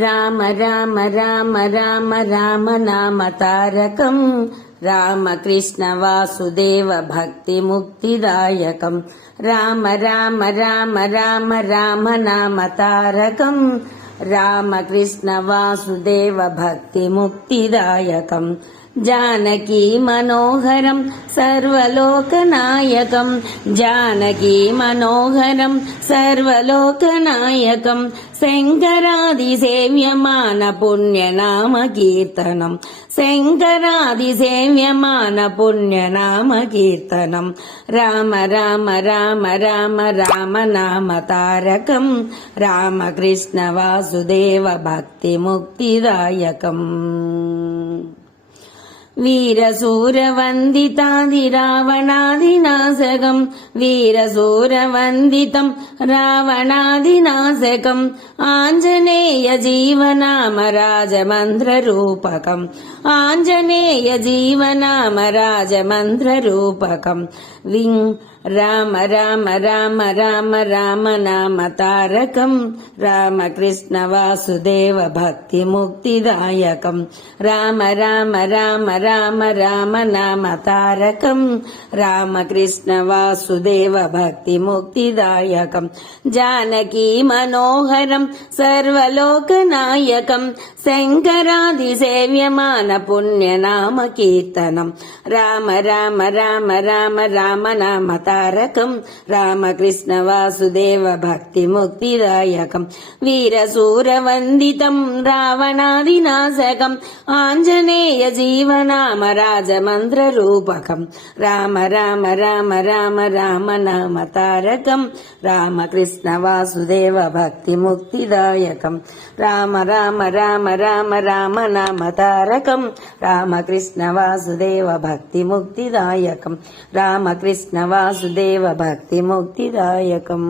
రామ రామ రామ రామ రామ నామ తారకం రామకృష్ణ వాసుదేవ భక్తి ముక్తిదాయకం రామ రామ రామ రామ రామ నామ తారకం రామకృష్ణ వాసుదేవ భక్తి ముక్తిదాయకం जानकी मनोहरं सर्वलोकनायकं जानकी मनोहरं सर्वलोकनायकं शङ्करादिसेव्यमान पुण्यनाम कीर्तनं शङ्करादिसेव्यमान पुण्यनाम कीर्तनं राम राम राम राम राम नाम तारकं रामकृष्ण वासुदेव भक्ति मुक्तिदायकम् वीरसूरवन्दितादिरावणादिनाशकं वीरसूरवन्दितं रावणादिनाशकम् आञ्जनेय जीवनाम राजमन्त्ररूपकम् आञ्जनेय जीवनाम राजमन्त्ररूपकम् राम राम राम राम राम नाम तारकं रामकृष्ण वासुदेव भक्ति मुक्तिदायकं राम राम राम राम राम नाम तारकं रामकृष्ण वासुदेव भक्ति मुक्तिदायकं जानकी मनोहरं सर्वलोकनायकं शङ्करादिसेव्यमान पुण्यनाम कीर्तनं राम राम राम राम राम नाम तारकं रामकृष्ण वासुदेव भक्ति मुक्तिदायकं वीरसूरवन्दितं रावणादिनाशकम् आञ्जनेय जीवनाम राजमन्त्ररूपकं राम राम राम राम राम नाम तारकं रामकृष्ण वासुदेव भक्ति मुक्तिदायकं राम राम राम राम राम नाम तारकं रामकृष्ण वासुदेव भक्ति मुक्तिदायकं रामकृष्ण वासुदेव भक्ति मुक्तिदायकम्।